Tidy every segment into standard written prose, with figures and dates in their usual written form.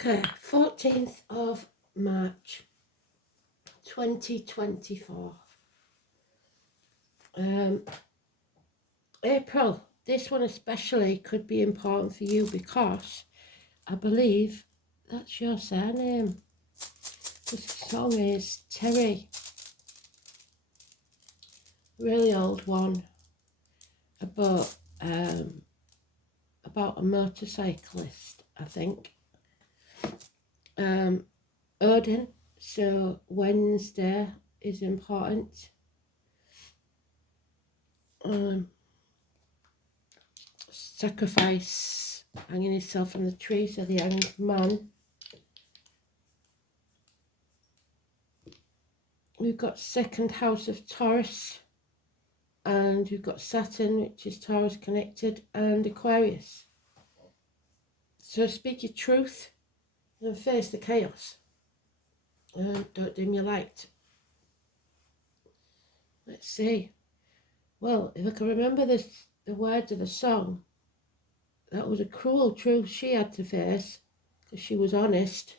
Okay, 14th of March 2024. April, this one especially could be important for you because I believe that's your surname. This song is Terry, really old one about a motorcyclist, I think. Odin, so Wednesday is important. Sacrifice, hanging himself on the tree, so the hanged man. We've got second house of Taurus, and we've got Saturn, which is Taurus connected, and Aquarius. So speak your truth and face the chaos. Don't dim your light. Let's see. Well, if I can remember the words of the song, that was a cruel truth she had to face because she was honest,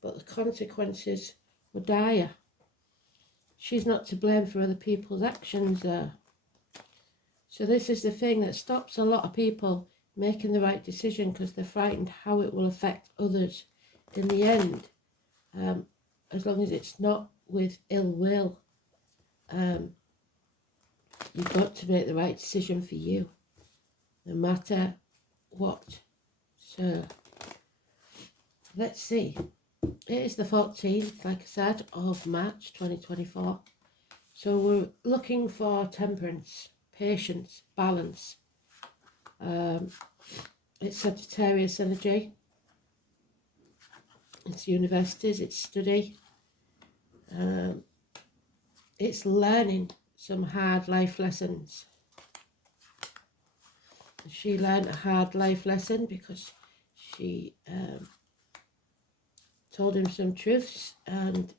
but the consequences were dire. She's not to blame for other people's actions there. So this is the thing that stops a lot of people making the right decision because they're frightened how it will affect others in the end. As long as it's not with ill will, you've got to make the right decision for you, no matter what. So let's see. It is the 14th, like I said, of March 2024. So we're looking for temperance, patience, balance. It's Sagittarius energy. It's universities, it's study. It's learning some hard life lessons. She learned a hard life lesson because she told him some truths and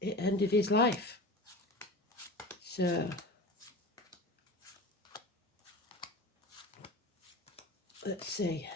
it ended his life. So let's see.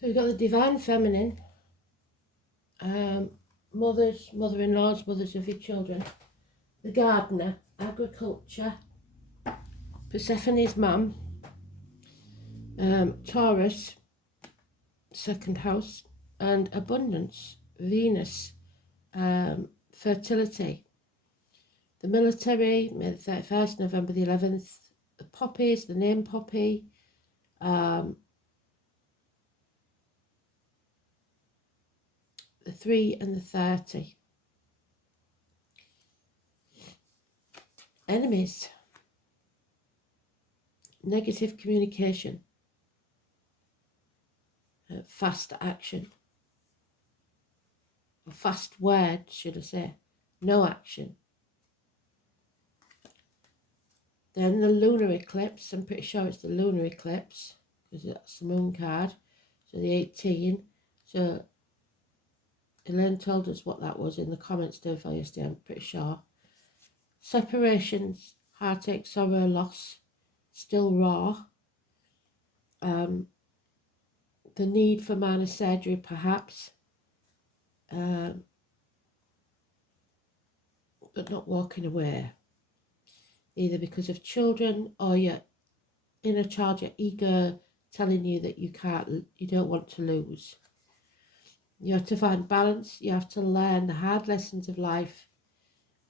So we've got the divine feminine, mothers, mother-in-laws, mothers of your children, the gardener, agriculture, Persephone's mum, Taurus, second house, and abundance, Venus, fertility. The military, May the 31st, November the 11th, the poppies, the name poppy, the 3 and the 30. Enemies, negative communication, fast action, or fast word, should I say, no action. Then the lunar eclipse, I'm pretty sure it's the lunar eclipse, because that's the moon card, so the 18. So Elaine told us what that was in the comments for yesterday, I'm pretty sure. Separations, heartache, sorrow, loss, still raw. The need for minor surgery, perhaps, but not walking away, either because of children or your inner child, your ego telling you that you don't want to lose. You have to find balance. You have to learn the hard lessons of life,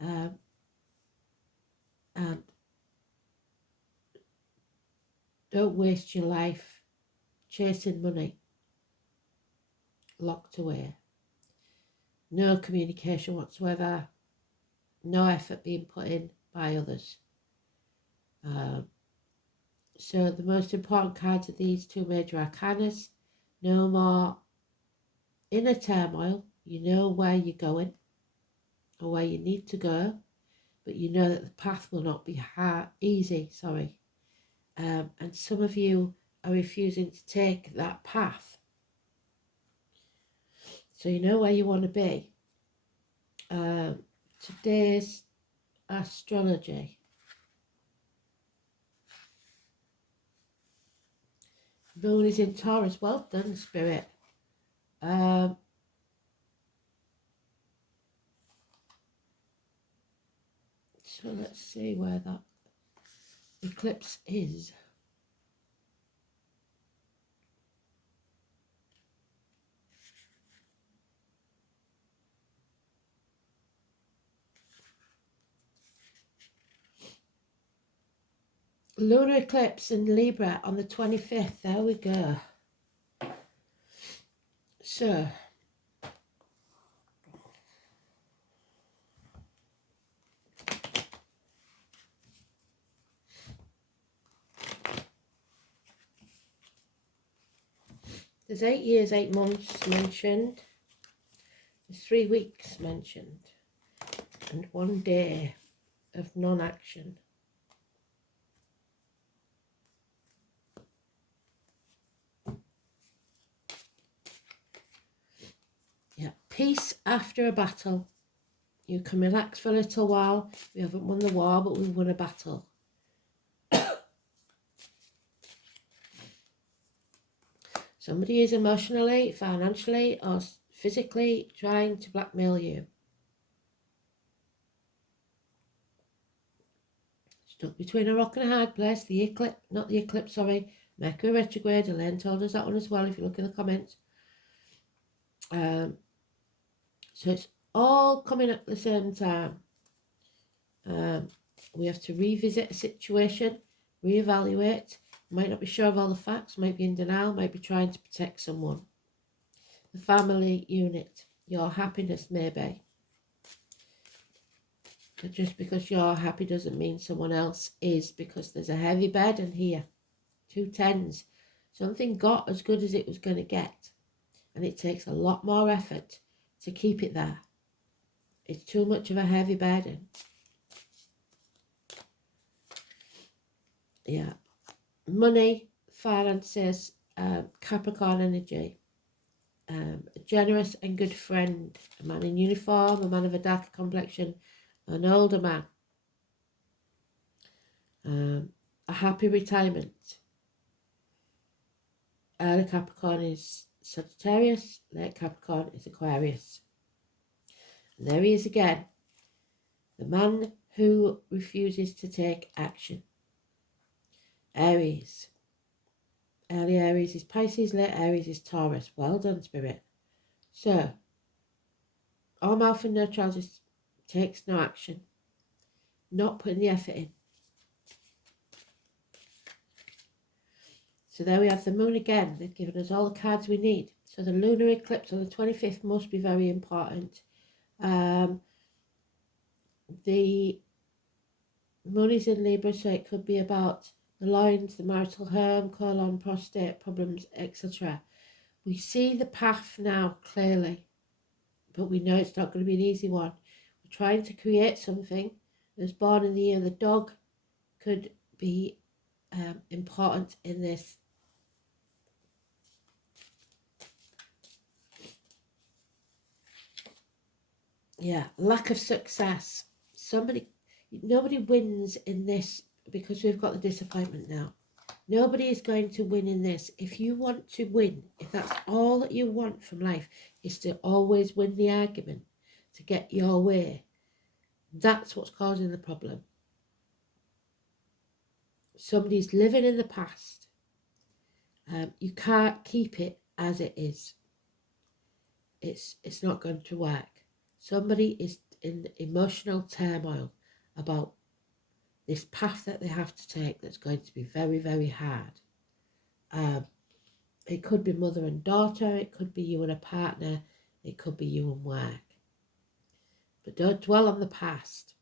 and Don't waste your life chasing money, locked away. No communication whatsoever. No effort being put in by others. So the most important cards of these two major arcanas. No more inner turmoil. You know where you're going or where you need to go, but you know that the path will not be easy. And some of you are refusing to take that path. So you know where you want to be. Today's astrology. Moon is in Taurus. Well done, Spirit. So let's see where that eclipse is. Lunar eclipse in Libra on the 25th. There we go. So, there's 8 years, 8 months mentioned. There's 3 weeks mentioned. And 1 day of non-action. Yeah, peace after a battle. You can relax for a little while. We haven't won the war, but we've won a battle. Somebody is emotionally, financially, or physically trying to blackmail you. Stuck between a rock and a hard place. The eclipse, not the eclipse, sorry. Mercury retrograde. Elaine told us that one as well, if you look in the comments. So it's all coming at the same time. We have to revisit a situation, reevaluate. Might not be sure of all the facts, might be in denial, might be trying to protect someone. The family unit, your happiness maybe. But just because you're happy doesn't mean someone else is, because there's a heavy burden here. 2 tens. Something got as good as it was going to get. And it takes a lot more effort to keep it there. It's too much of a heavy burden. Yeah. Money, finances, Capricorn energy. A generous and good friend. A man in uniform, a man of a darker complexion, an older man. A happy retirement. Early Capricorn is Sagittarius, late Capricorn is Aquarius. And there he is again. The man who refuses to take action. Aries. Early Aries is Pisces, late Aries is Taurus. Well done, Spirit. So, all mouth and no trousers takes no action. Not putting the effort in. So there we have the moon again. They've given us all the cards we need. So the lunar eclipse on the 25th must be very important. The moon is in Libra, so it could be about the loins, the marital home, colon, prostate problems, etc. We see the path now clearly, but we know it's not going to be an easy one. We're trying to create something that's born in the year the dog could be important in this. Yeah, lack of success. Nobody wins in this because we've got the disappointment now. Nobody is going to win in this. If you want to win, if that's all that you want from life, is to always win the argument, to get your way, that's what's causing the problem. Somebody's living in the past. You can't keep it as it is. It's not going to work. Somebody is in emotional turmoil about this path that they have to take that's going to be very, very hard. It could be mother and daughter, it could be you and a partner, it could be you and work. But don't dwell on the past,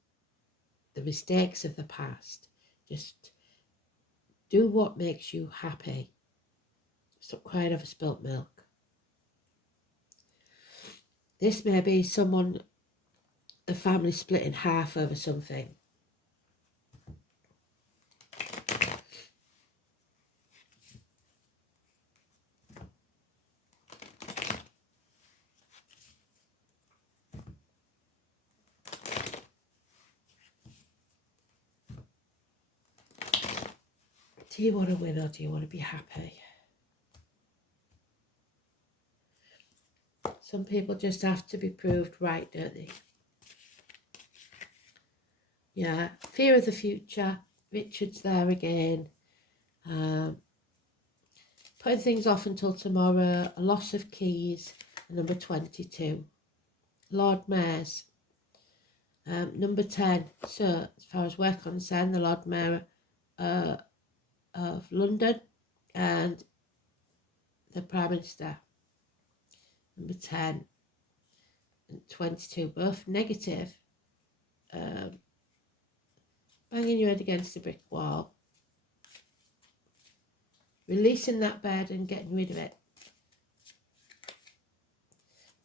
the mistakes of the past. Just do what makes you happy. Stop crying over spilt milk. This may be someone, a family split in half over something. Do you want to win or do you want to be happy? Some people just have to be proved right, don't they? Yeah, fear of the future. Richard's there again. Putting things off until tomorrow. A loss of keys. Number 22. Lord Mayor's. Number 10. So, as far as we're concerned, the Lord Mayor of London and the Prime Minister. Number 10 and 22, both negative. Banging your head against a brick wall. Releasing that bed and getting rid of it.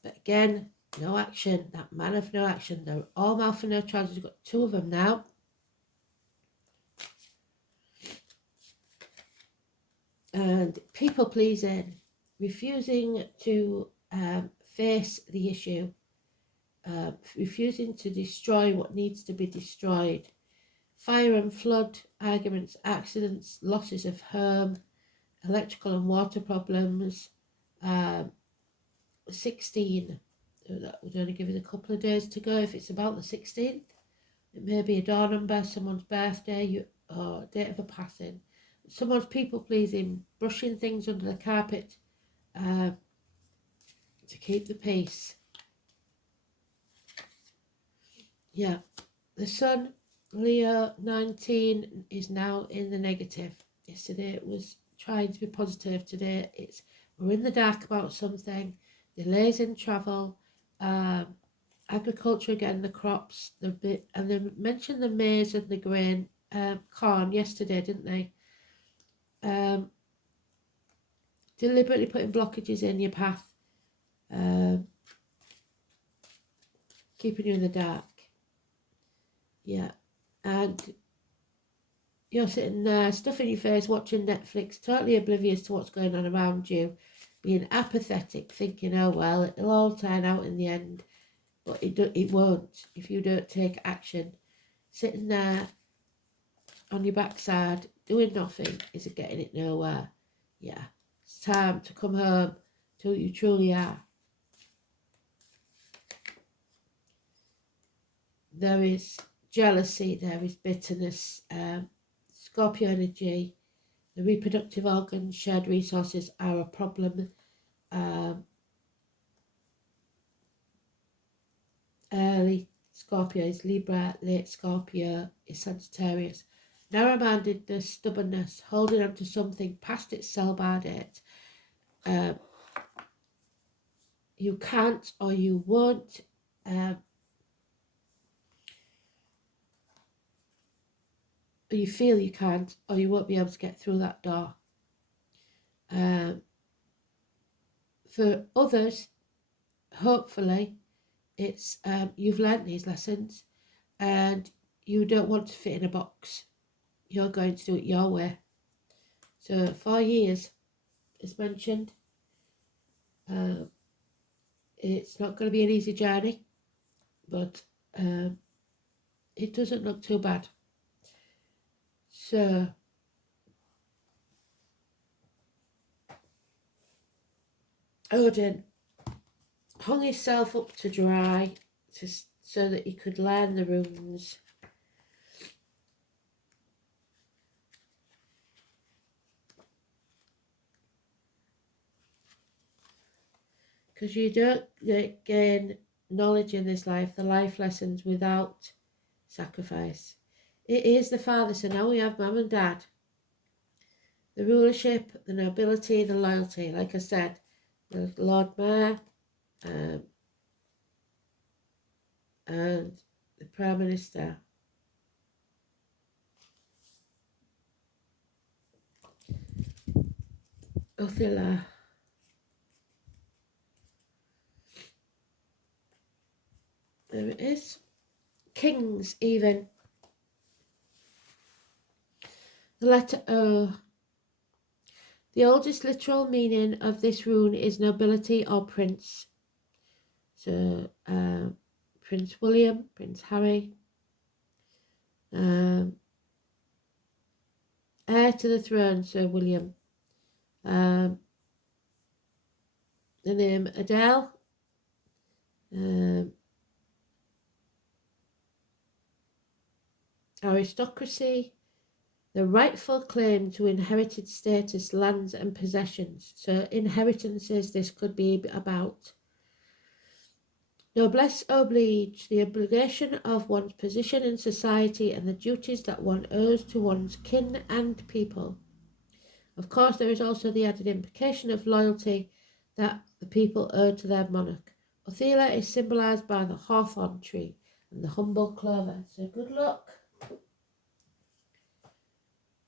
But again, no action. That man of no action. They're all mouth and no charges. You've got 2 of them now. And people pleasing. Refusing to face the issue. Refusing to destroy what needs to be destroyed. Fire and flood, arguments, accidents, losses of home, electrical and water problems. 16. That would only give it a couple of days to go if it's about the 16th. It may be a door number, someone's birthday, or date of a passing. Someone's people pleasing, brushing things under the carpet to keep the peace. Yeah, the sun, Leo 19, is now in the negative. Yesterday it was trying to be positive. Today we're in the dark about something. Delays in travel, agriculture again, the crops, and they mentioned the maize and the grain, corn yesterday, didn't they? Deliberately putting blockages in your path, keeping you in the dark. Yeah, and you're sitting there, stuffing your face, watching Netflix, totally oblivious to what's going on around you, being apathetic, thinking, oh well, it'll all turn out in the end. But it won't if you don't take action. Sitting there on your backside, doing nothing, is getting it nowhere. Yeah, it's time to come home to who you truly are. There is jealousy, there is bitterness, Scorpio energy, the reproductive organs, shared resources are a problem. Early Scorpio is Libra, late Scorpio is Sagittarius. Narrow-mindedness, stubbornness, holding on to something past its sell-by date. You can't or you won't. You feel you can't or you won't be able to get through that door. For others, hopefully, it's you've learnt these lessons and you don't want to fit in a box. You're going to do it your way. So 4 years is mentioned. It's not going to be an easy journey, but it doesn't look too bad. So Odin hung himself up to dry so that he could learn the runes. Because you don't gain knowledge in this life, the life lessons, without sacrifice. It is the father, so now we have mum and dad. The rulership, the nobility, the loyalty, like I said, the Lord Mayor and the Prime Minister. Othila. There it is. Kings, even. The letter O. The oldest literal meaning of this rune is nobility or prince. So, Prince William, Prince Harry, heir to the throne, Sir William. The name Adele. Aristocracy. The rightful claim to inherited status, lands and possessions. So inheritances, this could be about. Noblesse oblige, the obligation of one's position in society and the duties that one owes to one's kin and people. Of course, there is also the added implication of loyalty that the people owe to their monarch. Othila is symbolised by the hawthorn tree and the humble clover. So good luck.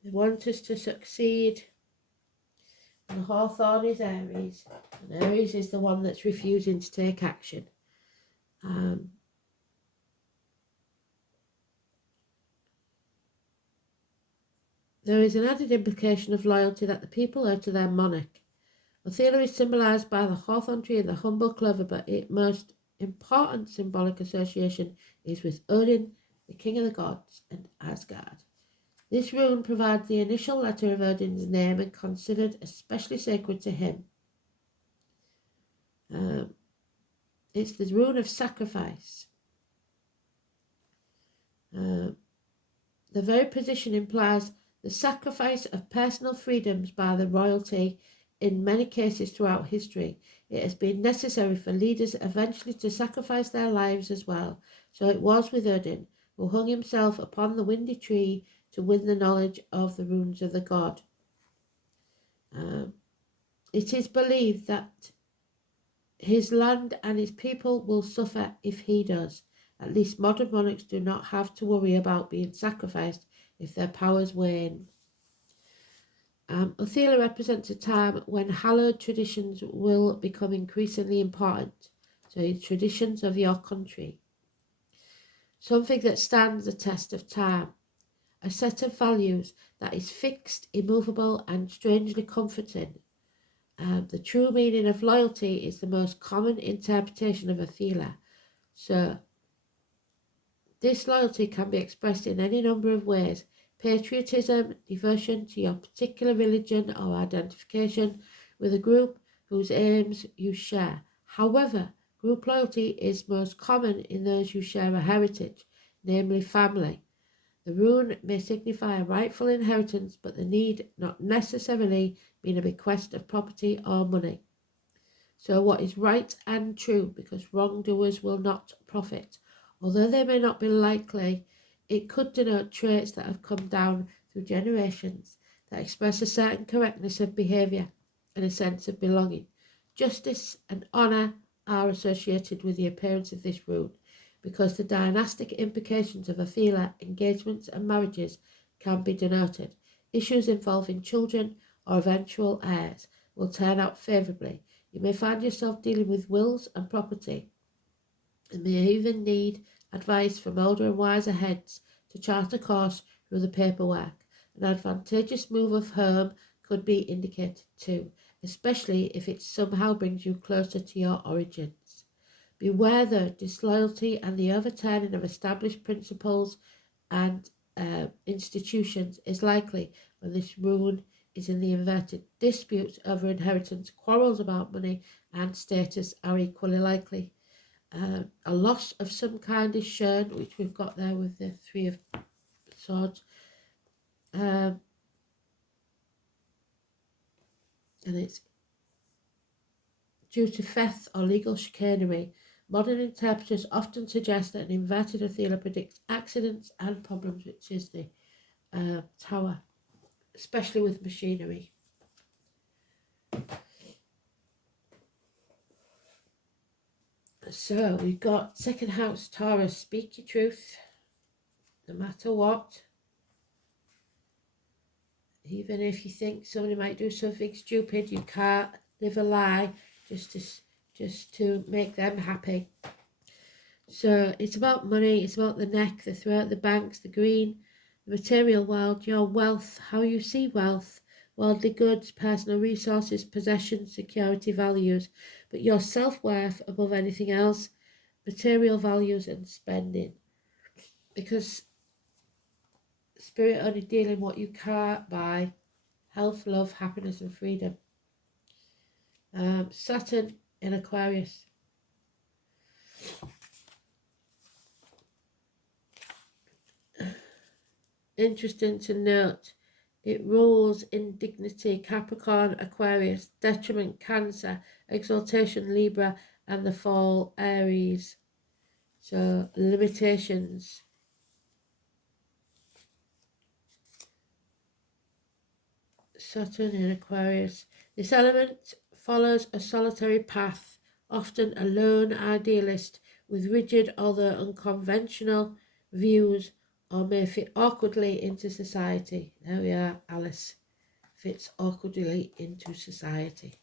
They want us to succeed. And the hawthorn is Aries. And Aries is the one that's refusing to take action. There is an added implication of loyalty that the people owe to their monarch. Othila is symbolised by the hawthorn tree and the humble clover, but its most important symbolic association is with Odin, the king of the gods, and Asgard. This rune provides the initial letter of Odin's name and considered especially sacred to him. It's the rune of sacrifice. The very position implies the sacrifice of personal freedoms by the royalty. In many cases throughout history, it has been necessary for leaders eventually to sacrifice their lives as well. So it was with Odin, who hung himself upon the windy tree to win the knowledge of the runes of the god. It is believed that his land and his people will suffer if he does. At least modern monarchs do not have to worry about being sacrificed if their powers wane. Othila represents a time when hallowed traditions will become increasingly important. So traditions of your country. Something that stands the test of time. A set of values that is fixed, immovable and strangely comforting. The true meaning of loyalty is the most common interpretation of Othila. So this loyalty can be expressed in any number of ways. Patriotism, devotion to your particular religion or identification with a group whose aims you share. However, group loyalty is most common in those who share a heritage, namely family. The rune may signify a rightful inheritance, but the need not necessarily mean a bequest of property or money. So what is right and true, because wrongdoers will not profit. Although they may not be likely, it could denote traits that have come down through generations that express a certain correctness of behaviour and a sense of belonging. Justice and honour are associated with the appearance of this rune, because the dynastic implications of Othila, engagements and marriages can be denoted. Issues involving children or eventual heirs will turn out favourably. You may find yourself dealing with wills and property, and may even need advice from older and wiser heads to chart a course through the paperwork. An advantageous move of home could be indicated too, especially if it somehow brings you closer to your origins. Beware though, disloyalty and the overturning of established principles and institutions is likely when this rune is in the inverted. Disputes over inheritance, quarrels about money and status are equally likely. A loss of some kind is shown, which we've got there with the Three of Swords. And it's due to theft or legal chicanery. Modern interpreters often suggest that an inverted Athena predicts accidents and problems, which is the Tower, especially with machinery. So we've got second house Taurus, speak your truth, no matter what. Even if you think somebody might do something stupid, you can't live a lie just to make them happy. So it's about money, it's about the neck, the throat, the banks, the green, the material world, your wealth, how you see wealth, worldly goods, personal resources, possessions, security, values, but your self-worth above anything else, material values and spending. Because spirit only dealing what you can't buy, health, love, happiness and freedom. Saturn in Aquarius. Interesting to note, it rules in dignity, Capricorn, Aquarius, detriment, Cancer, exaltation, Libra, and the fall, Aries. So, limitations. Saturn in Aquarius. This element follows a solitary path, often a lone idealist with rigid, although unconventional, views, or may fit awkwardly into society. There we are, Alice. Fits awkwardly into society.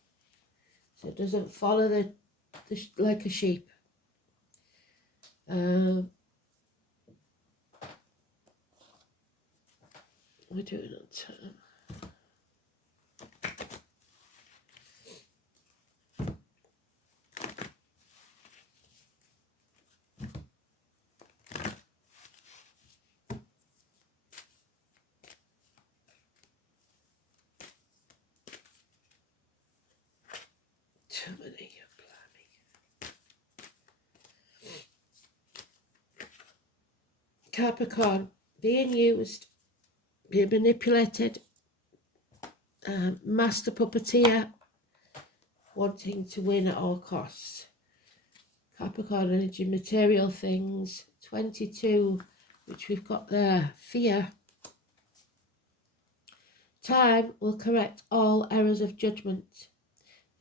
So it doesn't follow the like a sheep. We're doing on time. Too many, Capricorn, being used, being manipulated, master puppeteer, wanting to win at all costs. Capricorn energy, material things, 22, which we've got there, fear. Time will correct all errors of judgment.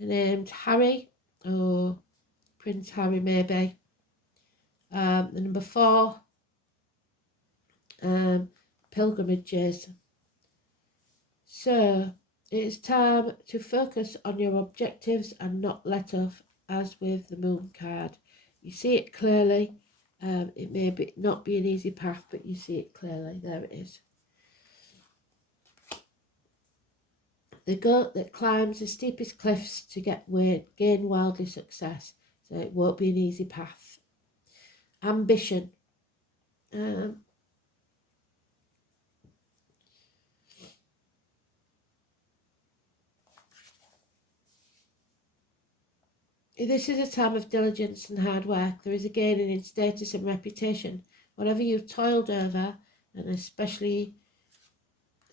Named Harry, or Prince Harry maybe. The number 4, pilgrimages. So it's time to focus on your objectives and not let off, as with the moon card. You see it clearly. It may not be an easy path, but you see it clearly. There it is. The goat that climbs the steepest cliffs to gain worldly success. So it won't be an easy path. Ambition. This is a time of diligence and hard work. There is a gain in status and reputation. Whatever you've toiled over, and especially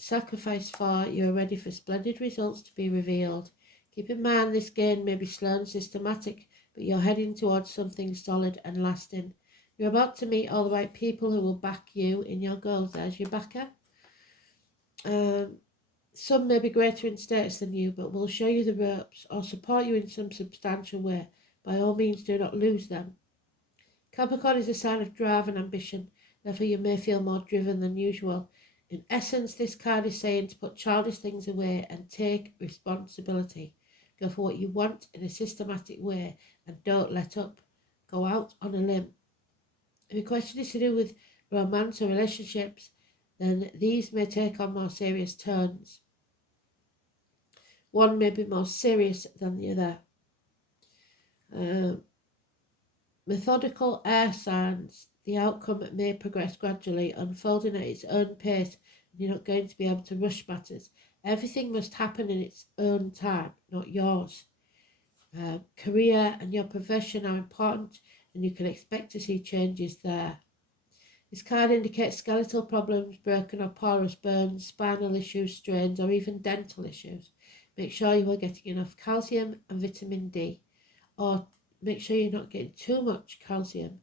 sacrificed for, you are ready for splendid results to be revealed. Keep in mind this gain may be slow and systematic, but you're heading towards something solid and lasting. You're about to meet all the right people who will back you in your goals. There's your backer. Some may be greater in status than you, but will show you the ropes or support you in some substantial way. By all means, do not lose them. Capricorn is a sign of drive and ambition, therefore you may feel more driven than usual. In essence, this card is saying to put childish things away and take responsibility. Go for what you want in a systematic way and don't let up. Go out on a limb. If your question is to do with romance or relationships, then these may take on more serious turns. One may be more serious than the other. Methodical air signs, the outcome may progress gradually, unfolding at its own pace, and you're not going to be able to rush matters. Everything must happen in its own time, not yours. Career and your profession are important, and you can expect to see changes there. This card indicates skeletal problems, broken or porous bones, spinal issues, strains, or even dental issues. Make sure you are getting enough calcium and vitamin D, or make sure you're not getting too much calcium.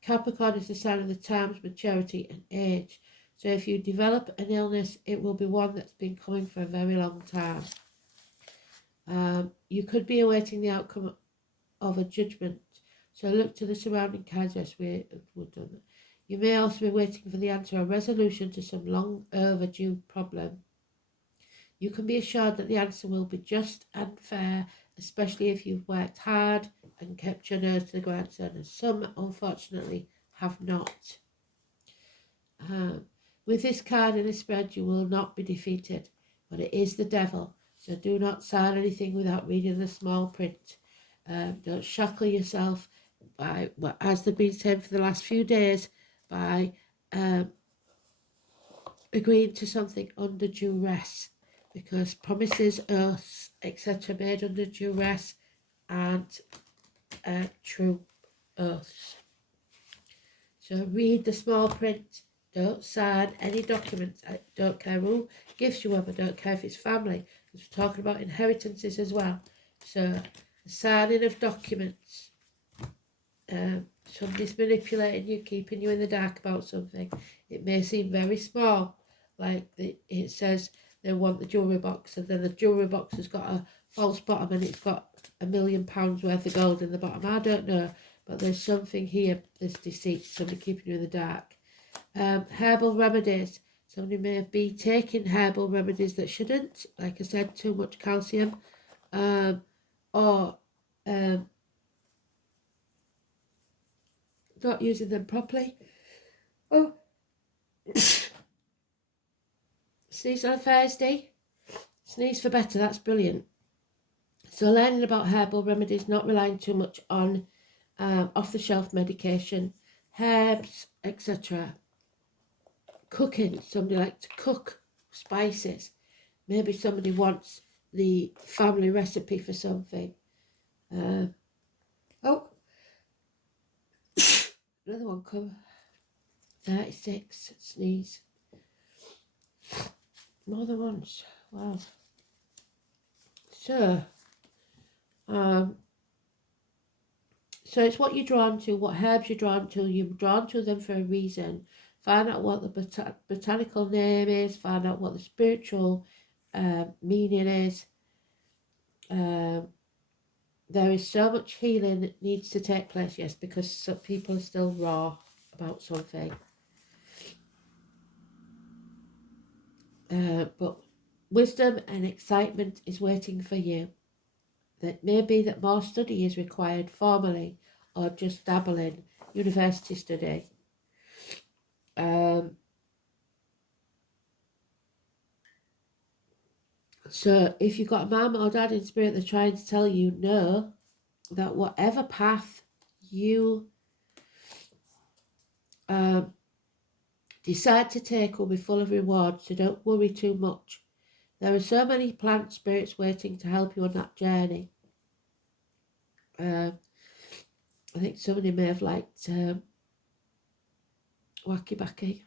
Capricorn is the sign of the times, maturity and age. So if you develop an illness, it will be one that's been coming for a very long time. You could be awaiting the outcome of a judgment. So look to the surrounding cards. Yes, we've done that. You may also be waiting for the answer or resolution to some long overdue problem. You can be assured that the answer will be just and fair, especially if you've worked hard and kept your nose to the grindstone, and some, unfortunately, have not. With this card in the spread, you will not be defeated, but it is the devil, so do not sign anything without reading the small print. Don't shackle yourself by, well, as they've been saying for the last few days, by agreeing to something under duress, because promises, oaths, etc. made under duress aren't true oaths. So read the small print. Don't sign any documents. I don't care who gives you them. I don't care if it's family. Because we're talking about inheritances as well. So the signing of documents. Somebody's manipulating you, keeping you in the dark about something. It may seem very small, like it says they want the jewellery box, and then the jewellery box has got a false bottom and it's got £1 million worth of gold in the bottom. I don't know, but there's something here, there's deceit, somebody keeping you in the dark. Herbal remedies. Somebody may be taking herbal remedies that shouldn't, like I said, too much calcium, or not using them properly. Oh, sneeze on a Thursday. Sneeze for better, that's brilliant. So learning about herbal remedies, not relying too much on off-the-shelf medication, herbs, etc. Cooking, somebody likes to cook spices. Maybe somebody wants the family recipe for something. Oh, another one come. 36, sneeze. More than once, wow. So it's what you're drawn to, what herbs you're drawn to. You're drawn to them for a reason. Find out what the botanical name is. Find out what the spiritual meaning is. There is so much healing that needs to take place, yes, because some people are still raw about something. But wisdom and excitement is waiting for you. That may be that more study is required formally, or just dabble in university study. So if you've got a mum or dad in spirit, they're trying to tell you, know that whatever path you decide to take will be full of rewards, so don't worry too much. There are so many plant spirits waiting to help you on that journey. I think somebody may have liked Wacky Backy.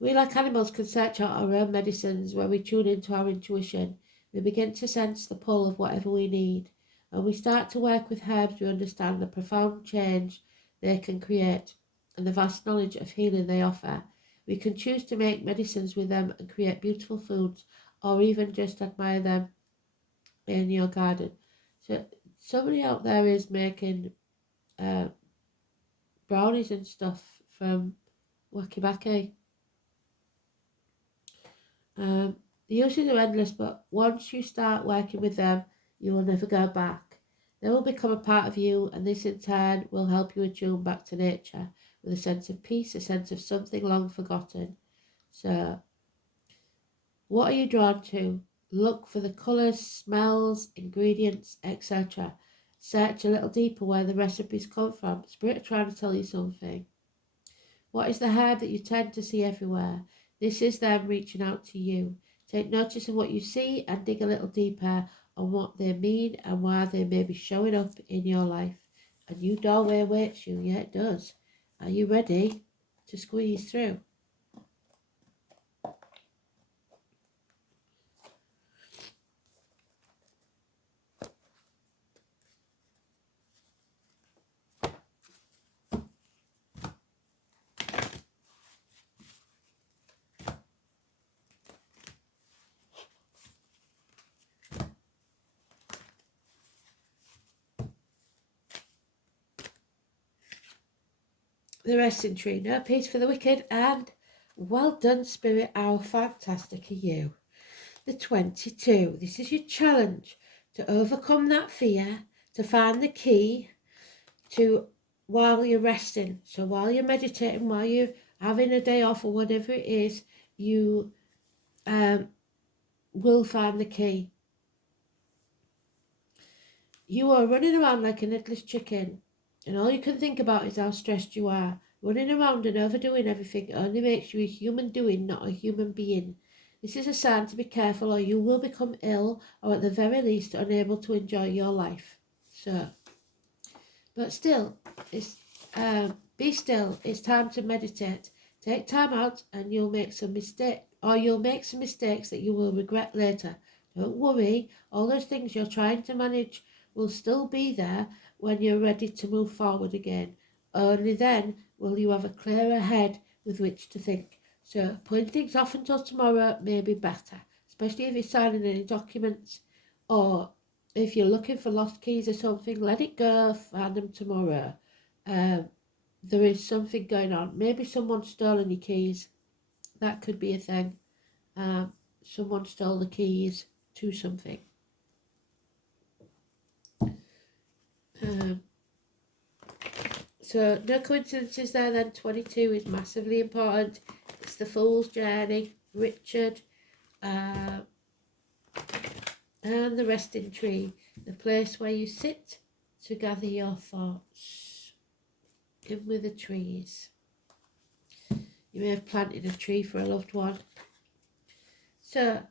We, like animals, can search out our own medicines. When we tune into our intuition, we begin to sense the pull of whatever we need. When we start to work with herbs, we understand the profound change they can create and the vast knowledge of healing they offer. We can choose to make medicines with them and create beautiful foods, or even just admire them in your garden. So somebody out there is making brownies and stuff from Wacky Backy. The uses are endless, but once you start working with them, you will never go back. They will become a part of you, and this in turn will help you attune back to nature with a sense of peace, a sense of something long forgotten. So, what are you drawn to? Look for the colours, smells, ingredients, etc. Search a little deeper where the recipes come from. Spirit are trying to tell you something. What is the herb that you tend to see everywhere? This is them reaching out to you. Take notice of what you see and dig a little deeper on what they mean and why they may be showing up in your life. A new doorway awaits you. Yeah, it does. Are you ready to squeeze through? the resting tree. No peace for the wicked. And well done, Spirit. How fantastic are you? The 22. This is your challenge to overcome that fear, to find the key to while you're resting. So while you're meditating, while you're having a day off or whatever it is, you will find the key. You are running around like an headless chicken, and all you can think about is how stressed you are. Running around and overdoing everything only makes you a human doing, not a human being. This is a sign to be careful, or you will become ill, or at the very least unable to enjoy your life. So, but still, it's be still. It's time to meditate. Take time out, and you'll make some mistakes that you will regret later. Don't worry. All those things you're trying to manage will still be there when you're ready to move forward again. Only then will you have a clearer head with which to think. So putting things off until tomorrow may be better, especially if you're signing any documents, or if you're looking for lost keys or something. Let it go, find them tomorrow. There is something going on. Maybe someone's stolen your keys. That could be a thing. Someone stole the keys to something. So no coincidences there then. 22 is massively important. It's the Fool's Journey, Richard, and the Resting Tree, the place where you sit to gather your thoughts. In with the trees. You may have planted a tree for a loved one. So,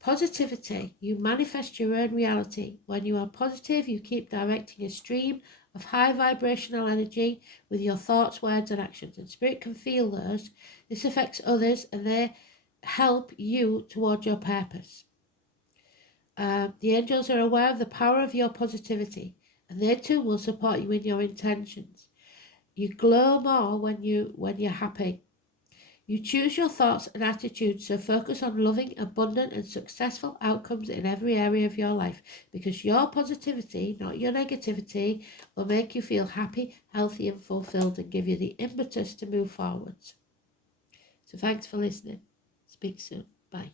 positivity. You manifest your own reality. When you are positive, you keep directing a stream of high vibrational energy with your thoughts, words, and actions. And Spirit can feel those. This affects others, and they help you towards your purpose. The angels are aware of the power of your positivity, and they too will support you in your intentions. You glow more when you're happy. You choose your thoughts and attitudes, so focus on loving, abundant, and successful outcomes in every area of your life, because your positivity, not your negativity, will make you feel happy, healthy, and fulfilled, and give you the impetus to move forwards. So thanks for listening. Speak soon. Bye.